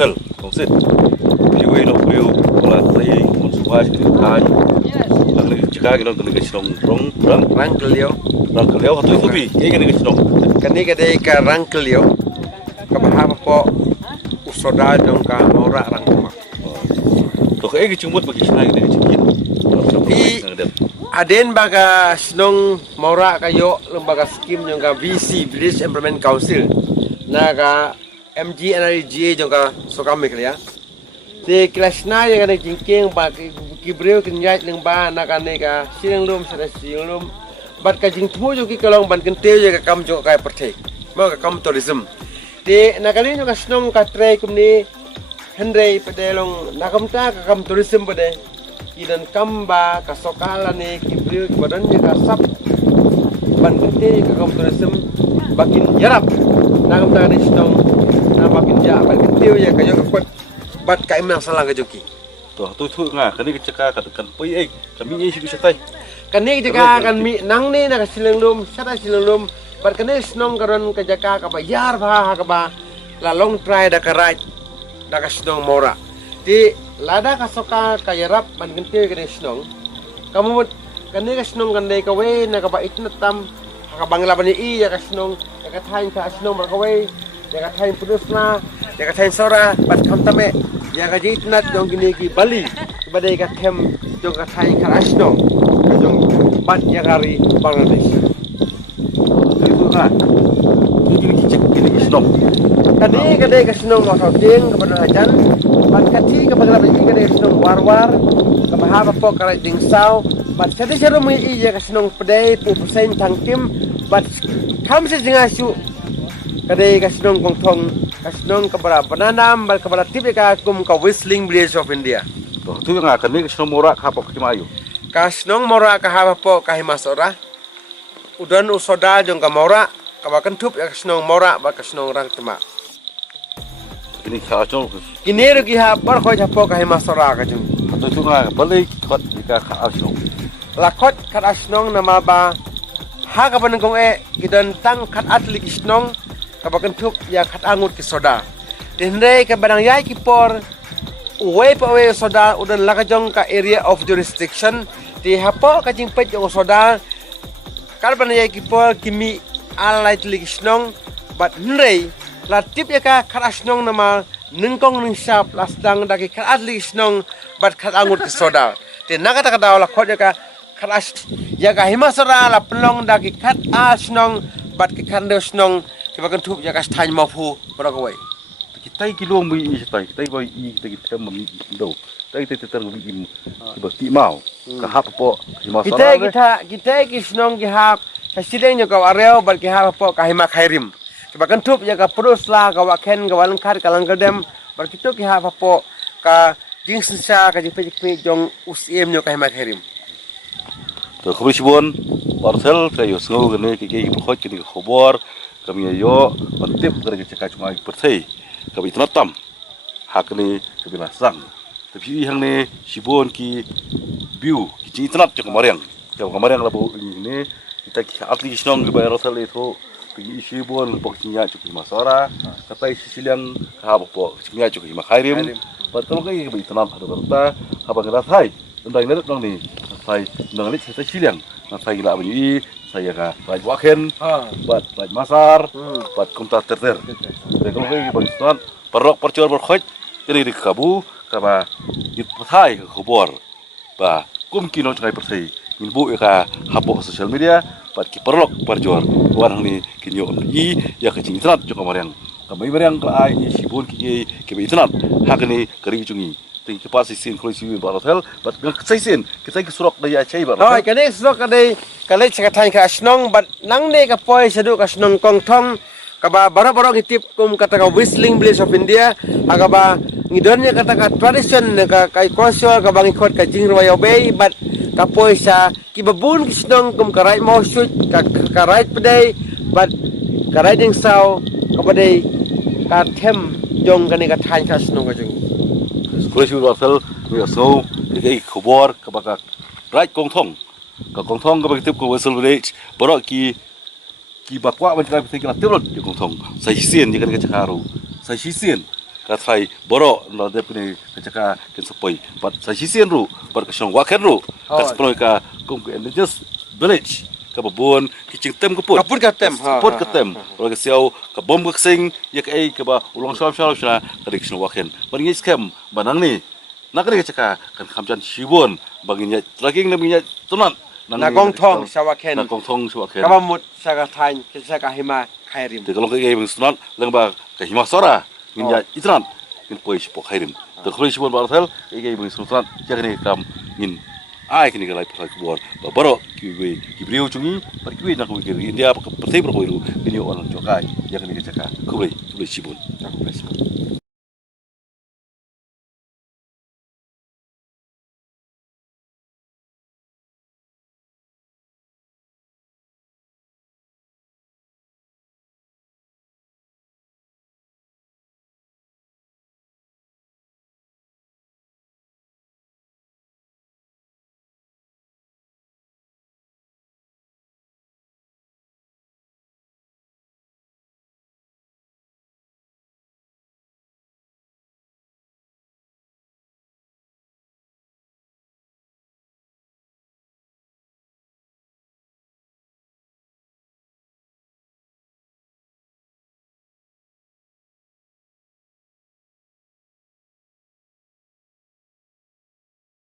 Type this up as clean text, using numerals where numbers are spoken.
hotel kong sit piwe no priu wala tay mon suwa si kan ang nagchika gino kan nagsinong Rang kelio. rang hatu itu bi kaya kan nagsinong Kani kadai ka rang kelio. Kabahapa po usoda dong ka maura rang kemak. to kaya gichumut bagi sina gini gichikin Aden baga snong maura kayo lembaga skim yung ka VC Village Improvement Council na ka MG NRGA yung ka sokam ya. Di kelas na yung ka jingking ba kibriyo kinyait ng ba na ka ka silang lum sa silang lum bat ka jingtmu yung kikalong ban kenteo yung ka kam yung ka pertek mo ka kam tourism. Di nakalin yung ka snong ka tray kumni Henry padelong nakamta ka kam tourism pade idan kamba kasokala ni kibriyo badan ni kasap ban kete ka kam tourism bakin yarap nakamta ni snong na bakin ja ban kete ya kayo ka bat ka imang salang ka joki to tu nga kani gichika kan pui kami ni sidu satai kani jaka kan mi nang ni na silenglum sata silenglum bat kani snong karon ka jaka ka ba yar ba ka ba la long try da ka right da ka snong mora di lada ka soka ka yarap ban kente ka snong kamu kani ka snong kan dai ka we na ka ba itnatam ka bangla ban i ya ka snong ka thain ka snong mar ka we ya ka thain pudus na ya ka thain sora bat kam tame ya ka jitnat dong gini ki Bali badai ka them dong ka thain ka snong dong bat ya kari Bangladesh itu nga gini gichik kani kadai ka snong ma sauting ka ban hajan bat kati ka bangla ban i kadai snong war ka bahaba po ka ding saw bat sadi seru mi i ya ka snong pedai pu persen tangkim bat kam se jinga su kadai ka snong kong thong ka snong ka bara bananam bal ka bara tip ka kum ka whistling village of India to tu nga kani gichino mora kapok kimayo ka snong mora ka haba po ka himasora udan usoda jong ka mora ka bakan tup ya ka snong mora ba ka snong rang tema ini kacau kineru ki ha par khoi chapo ka himasora ka jong tu nga balik kot jika kaasno lakot kat asnong nama ba ha ka ban kong gidan tang kat atlik isnong ka bakan tup ya kat angut ki soda tinre ka banang yai ki por uwe pa we soda udan lakajong ka area of jurisdiction di hapo ka jing pet yung soda kar ban yai ki por kimi alait lik isnong bat nrei la tip ya ka kat asnong nama nengkong neng sap lasdang daki kat atlik isnong bat kat angut ki soda di nakata ka lakot ya ka kat as ya ka himasora la pelong daki kat asnong bat ki kando snong ki bakan tup ya ka stain mafu brakawai kita kilo mi istai kita boy kita mi do kita ter mi im ti mau ka hap po kita ki snong ki hap hasilnya ka areo bat ki hap po ka hima khairim ki bakan tup ya ka purus la ka waken ka walang khar ka langgadem bar kito ki hap po ka jing sensa ka jipe jong usiem nyo ka hima khairim to khabri sibon parcel kayo sngo gane ki khoj ki khobor kami yo patip dari cakap cuma percaya kami tenatam hak ni kami nasang tapi yang ni sibon ki view ki tenat cakap kemarin labu ini kita ki atli snong ke bayar hotel itu pergi sibon pokoknya cukup masara kata isi silang hab po cuma cukup makairim betul ke kami tenat ada berta apa kita sai tentang ini tentang ni sai tentang ini saya silang sai gila begini saya ka baik waken buat baik masar buat kontak terter jadi kalau kayak Pakistan perlok percor berkhoj jadi di kabu kaba di patai khobor ba kumkino cai persai ilbu ka hapo sosial media buat ki perlok percor warang ni kinyo i ya ke internet jo kamariang kaba ibarang ka ai sibun ki internet hak ni kari jungi tinggi pasti sin polisi hotel but kaisin kita ki surok daya cai bar oh kane surok kadai kale cakatai ka asnong bat nang ne ka poi sedu ka asnong kong thong ka ba baro ngitip kum kata ka whistling village of India aga ba ngidonnya kata ka tradition ka kai culture ka bangi khot ka jingrwayo bay bat ka poi sa ki babun ki snong kum ka right mo shoot ka right pedai bat ka riding saw ka pedai ka them jong kane ka thain ka asnong ka jong polisi hotel ni so ki khobor ka ba ka right kong thong ka kong thong ka ba tip ko whistle village borok ki bakwa ban kai pthi ka tip lo kong thong sai sien ni kan ka chakaru sai sien ka thai boro lo de pini ka chaka ken sopoi but sa hisian ru par ka shong waken ru ka sploi ka kum ke indigenous village ka babon ki chingtem ka put Kaput ka tem. put ka tem ro ka siau ka bom ka sing yak ai ka ba ulong sham sham shna ka dik shong waken ban ngi scam banang ni nak ni ka chaka kan khamjan shibon bangin ya tracking na minya tunan Na gong thong sawa ken. na kong thong shwa ken Kama mut saka thain ke saka hima khairim. te kalong ke bang sunat lang ba ka hima sora min ya itran min poi sipo khairim te khoi sibon bar thel ke bang sunat jakni kam min ai kini galai phai kubor ba baro ki brio chungi par ki na ko ke india pa prthei pro ko ru bini on chokai jakni ke chaka khoi sibon